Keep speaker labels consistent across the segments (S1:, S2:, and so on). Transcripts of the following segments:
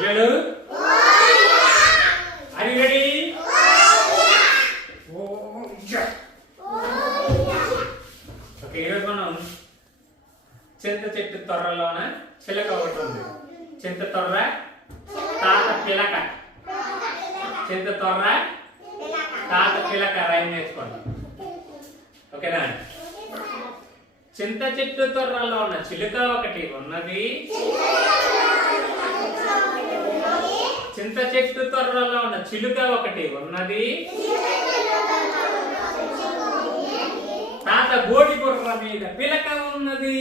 S1: పిల్లలు? అది ready okay ఈరోజు మనం చింత చెట్టు తొర్రలోన చిలక ఒకటి ఉంది. చింత తొర్ర తాత పిలక. చింత తొర్ర తాత పిలక రైన్ నేర్చుకోండి. ఓకేనా? చింత చెట్టు తొర్రలో ఉన్న చిలుక ఒకటి ఉన్నది చింత చెట్టు తొర్రలో ఉన్న చిలుక ఒకటి ఉన్నది. తాత గోడి బుర్ర మీద పిలక ఉన్నది.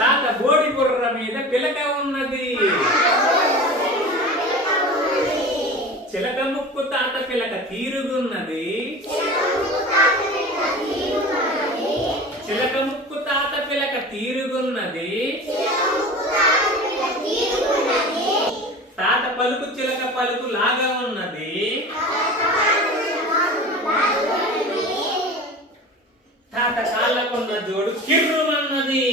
S1: తాత గోడి బుర్ర మీద పిలక ఉన్నది. చిలక ముక్కు తాత పిలక తీరుగున్నది. చిలక ముక్కు తాత పిలక తీరుగున్నది. పలుకు చిలక పలుకు లాగా ఉన్నది. తాత కాళ్ళకున్న జోడు కిర్రుమన్నది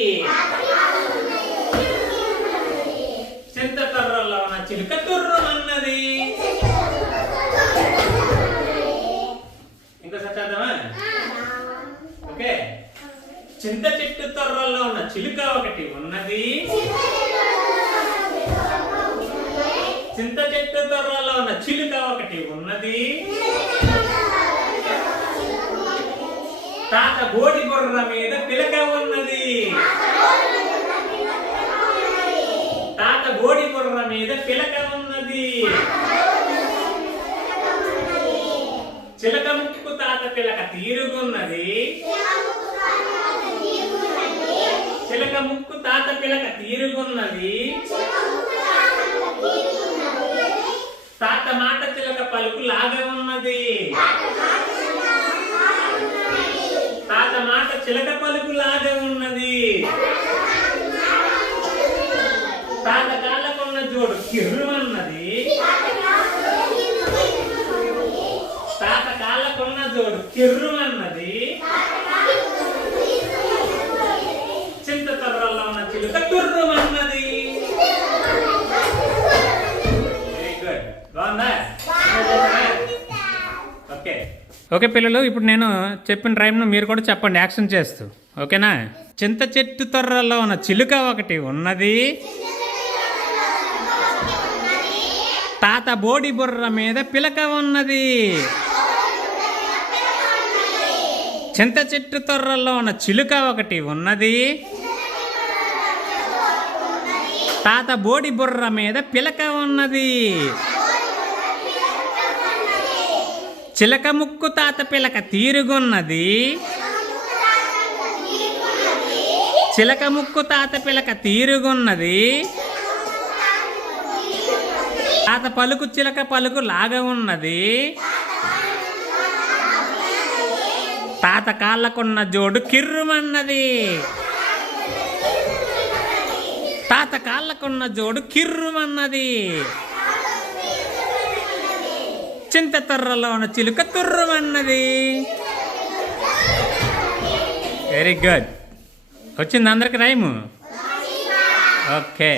S1: చింత తర్రలో ఉన్న చిలుక తుర్రుమన్నది ఇంకోసారి చేద్దామా? ఓకే. చింత చెట్టు తొర్రల్లో ఉన్న చిలుక ఒకటి ఉన్నది. చింత చెట్టు తొర్రలో ఉన్న చిలుక ఒకటి ఉన్నది. తాత బోడి బుర్ర మీద పిలక ఉన్నది. తాత బోడి బుర్ర మీద పిలక ఉన్నది. చిలక ముక్కు తాత పిలక తీరుగున్నది. చిలక ముక్కు తాత పిలక తీరుగున్నది తాత మాట చిలక పలుకు లాగా ఉన్నది. తాత మాట చిలక పలుకు లాగా ఉన్నది. తాత కాళ్ళకున్న జోడు కిర్రు అన్నది. తాత కాళ్ళకున్న జోడు కిర్రు అన్నది. చింత తర్రల్లో ఉన్న చిలుక కుర్రు ఓకే పిల్లలు ఇప్పుడు నేను చెప్పిన రైమ్ను మీరు కూడా చెప్పండి యాక్షన్ చేస్తూ. ఓకేనా? చింత చెట్టు తొర్రలో ఉన్న చిలుక ఒకటి ఉన్నది. తాత బోడి బుర్ర మీద పిలక ఉన్నది. చింత చెట్టు తొర్రలో ఉన్న చిలుక ఒకటి ఉన్నది. తాత బోడి బుర్ర మీద పిలక ఉన్నది. చిలక ముక్కు తాత పిలక తీరుగున్నది. చిలక ముక్కు తాత పిలక తీరుగున్నది. తాత పలుకు చిలక పలుకు లాగా ఉన్నది. తాత కాళ్ళకున్న జోడు కిర్రుమన్నది. తాత కాళ్ళకున్న జోడు కిర్రుమన్నది. చింత తుర్రలో ఉన్న చిలుక తుర్రమన్నది. వెరీ గుడ్ వచ్చింది అందరికి రైము? ఓకే